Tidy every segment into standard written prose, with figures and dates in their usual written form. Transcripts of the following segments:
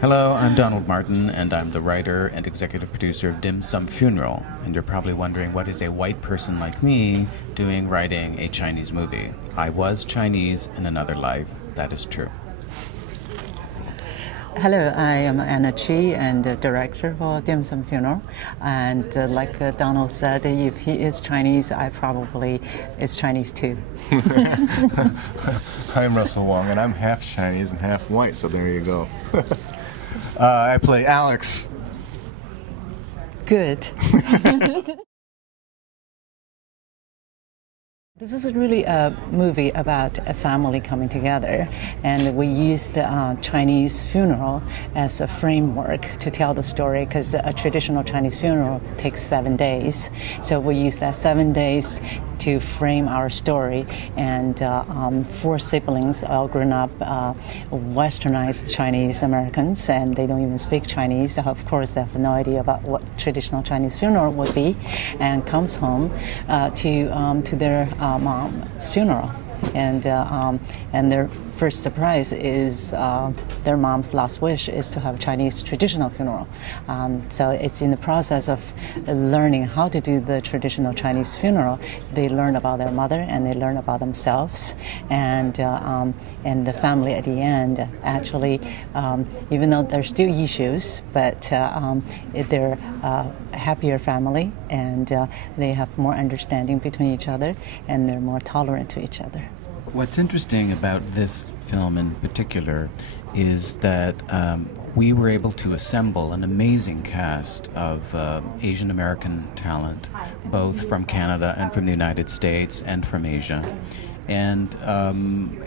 Hello, I'm Donald Martin, and I'm the writer and executive producer of Dim Sum Funeral. And you're probably wondering, what is a white person like me doing writing a Chinese movie? I was Chinese in another life. That is true. Hello, I am Anna Chi and director for Dim Sum Funeral. And like Donald said, if he is Chinese, I probably is Chinese too. I'm Russell Wong, and I'm half Chinese and half white, so there you go. I play Alex. Good. This is really a movie about a family coming together, and we use the Chinese funeral as a framework to tell the story, because a traditional Chinese funeral takes 7 days. So we use that 7 days to frame our story, and 4 siblings all grown up westernized Chinese Americans, and they don't even speak Chinese. Of course, they have no idea about what traditional Chinese funeral would be, and comes home to their mom's funeral. And their first surprise is their mom's last wish is to have a Chinese traditional funeral. So it's in the process of learning how to do the traditional Chinese funeral. They learn about their mother, and they learn about themselves, and the family at the end. Actually, even though there's still issues, but they're a happier family, and they have more understanding between each other, and they're more tolerant to each other. What's interesting about this film in particular is that we were able to assemble an amazing cast of Asian American talent, both from Canada and from the United States and from Asia. And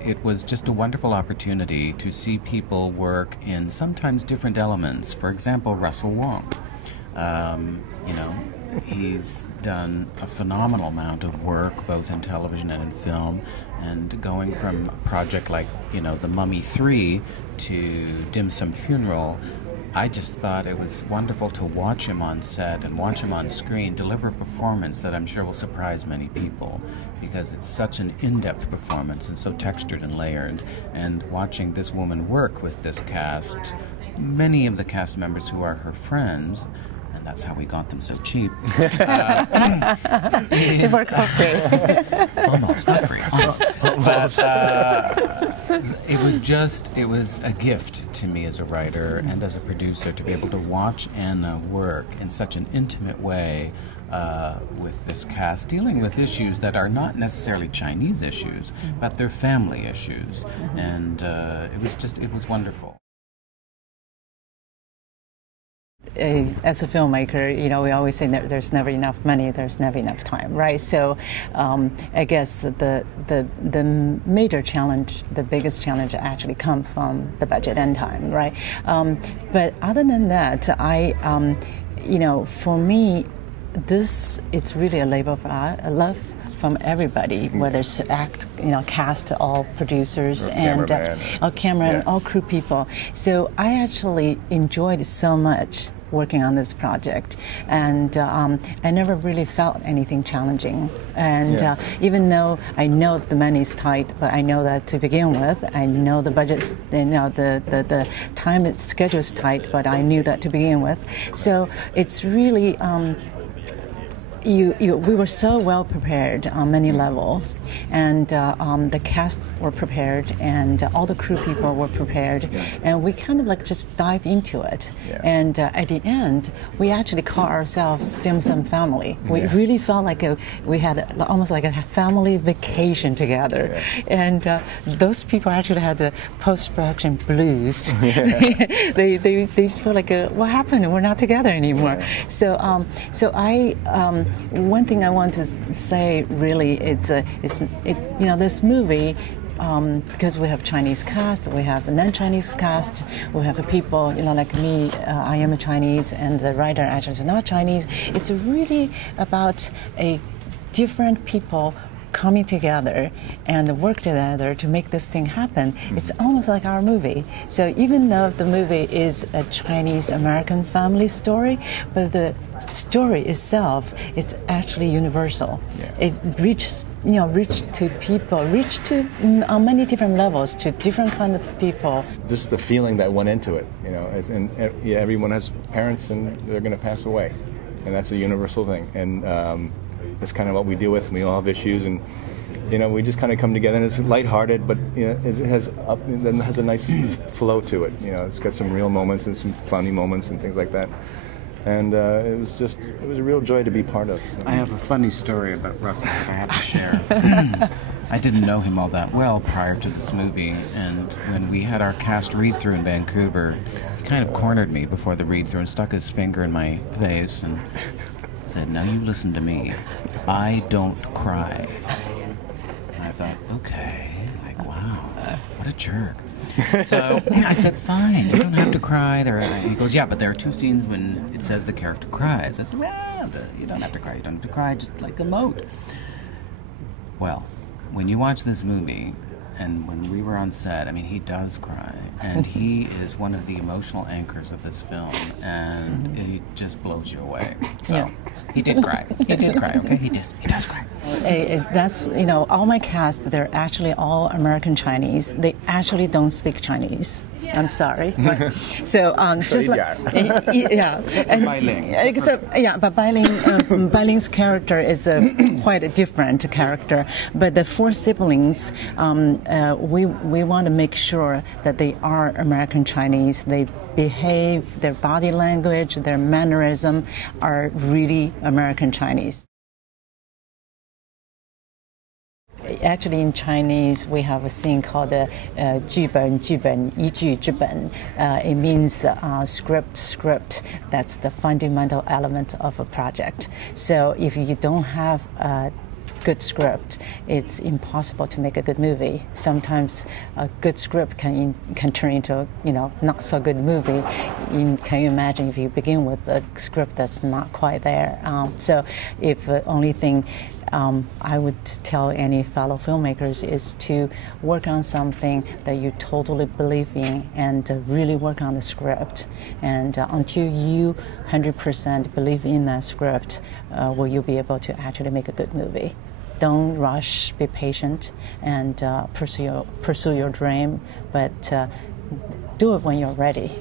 it was just a wonderful opportunity to see people work in sometimes different elements. For example, Russell Wong. He's done a phenomenal amount of work, both in television and in film, and going from a project like, The Mummy 3 to Dim Sum Funeral, I just thought it was wonderful to watch him on set and watch him on screen deliver a performance that I'm sure will surprise many people, because it's such an in-depth performance and so textured and layered. And watching this woman work with this cast, many of the cast members who are her friends, and that's how we got them so cheap. They work for free. Almost, not free. But it was a gift to me as a writer and as a producer to be able to watch Anna work in such an intimate way with this cast, dealing with issues that are not necessarily Chinese issues, but they're family issues. And it was wonderful. As a filmmaker, we always say that there's never enough money, there's never enough time, right? So I guess the major challenge, the biggest challenge actually comes from the budget and time, right? But other than that, for me, it's really a labor of love from everybody, whether it's cast, all producers, and all camera, all crew people. So I actually enjoyed it so much working on this project, and I never really felt anything challenging. And even though I know the money's tight, but I know that to begin with, I know the budget's, the time schedule is tight, but I knew that to begin with. So it's really. We were so well prepared on many levels, and the cast were prepared, and all the crew people were prepared, and we kind of just dive into it. And at the end, we actually call ourselves Dim Sum Family. We really felt like we had almost like a family vacation together. And those people actually had the post-production blues. They feel like, what happened? We're not together anymore. So one thing I want to say really, this movie, because we have Chinese cast, we have a non-Chinese cast, we have people, like me, I am a Chinese, and the writer actually is not Chinese. It's really about different people coming together and work together to make this thing happen. It's almost like our movie. So even though the movie is a Chinese-American family story, but the story itself, it's actually universal. It reaches reach to people, reach to on many different levels, to different kind of people. Just the feeling that went into it, and yeah, everyone has parents and they're going to pass away, and that's a universal thing, and that's kind of what we deal with. We all have issues, and we just kind of come together, and it's lighthearted, but it has a nice flow to it. It's got some real moments and some funny moments and things like that. And it was a real joy to be part of. So. I have a funny story about Russell that I have to share. I didn't know him all that well prior to this movie, and when we had our cast read-through in Vancouver, he kind of cornered me before the read-through and stuck his finger in my face and said, "Now you listen to me. I don't cry." And I thought, okay, wow, what a jerk. So I said, fine, you don't have to cry. He goes, yeah, but there are 2 scenes when it says the character cries. I said, well, you don't have to cry. You don't have to cry, just like emote. Well, when you watch this movie, and when we were on set, he does cry, and he is one of the emotional anchors of this film, and it just blows you away. So yeah. He did cry. He did cry. Okay, he does cry. That's all my cast. They're actually all American Chinese. They actually don't speak Chinese. I'm sorry, but so just like yeah, and Bailing. But Bailing's character is quite a different character. But the 4 siblings, we want to make sure that they are American Chinese. They behave, their body language, their mannerism are really American Chinese. Actually, in Chinese, we have a thing called 剧本, 一句之本. It means script. That's the fundamental element of a project. So if you don't have a good script, it's impossible to make a good movie. Sometimes a good script can turn into not so good movie. Can you imagine if you begin with a script that's not quite there? So if the only thing I would tell any fellow filmmakers is to work on something that you totally believe in and really work on the script. And until you 100% believe in that script, will you be able to actually make a good movie. Don't rush, be patient, and pursue your dream, but do it when you're ready.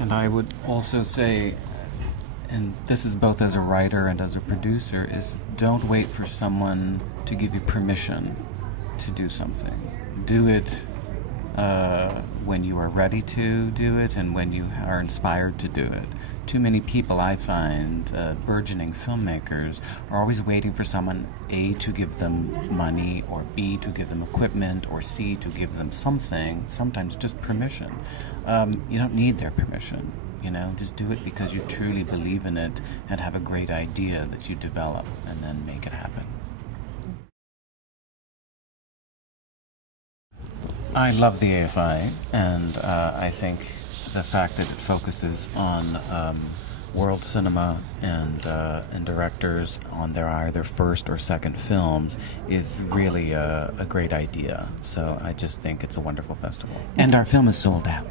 And I would also say, and this is both as a writer and as a producer, is don't wait for someone to give you permission to do something. Do it when you are ready to do it and when you are inspired to do it. Too many people, I find, burgeoning filmmakers, are always waiting for someone, A, to give them money, or B, to give them equipment, or C, to give them something, sometimes just permission. You don't need their permission. Just do it because you truly believe in it and have a great idea that you develop, and then make it happen. I love the AFI, and I think the fact that it focuses on world cinema and directors on their either first or second films is really a great idea. So I just think it's a wonderful festival. And our film is sold out.